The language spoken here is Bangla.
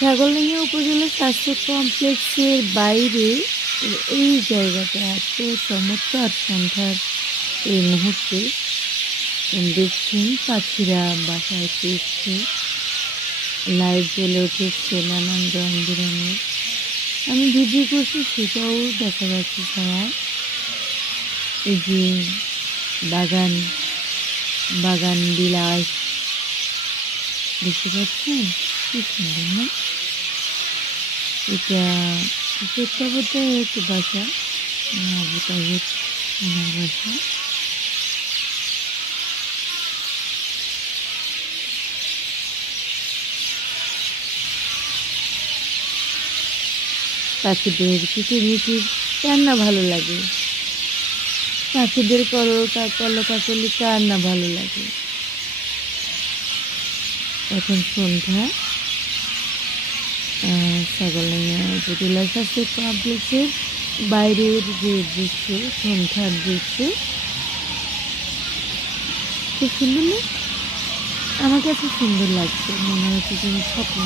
ছাগলনাইয়া উপজেলা স্বাস্থ্য কমপ্লেক্সের বাইরে এই জায়গাটা এত চমৎকার সন্ধ্যার এই মুহূর্তে দেখছেন পাখিরা বাসায় ফিরছে, লাইট জ্বলে উঠেছে নানান রং বেরঙের। আমি ভিডিও করছি সেটাও দেখা যাচ্ছে ছায়া। এই যে বাগান বাগান বিলাস দেখতে পাচ্ছেন, কি সুন্দর না? এটা বোধহয় একটু বাসা, তাহির ওনার বাসা। পাখিদের কিচিরমিচির কার না ভালো লাগে, পাখিদের কলকাকলি কার না ভালো লাগে। এখন সন্ধ্যা, ছাগলনাইয়া উপজেলা স্বাস্থ্য কমপ্লেক্সের বাইরের যে দৃশ্য, সন্ধ্যার দৃশ্য, খুব সুন্দর না? আমার কাছে সুন্দর লাগছে, মনে হচ্ছে যেন স্বপ্ন।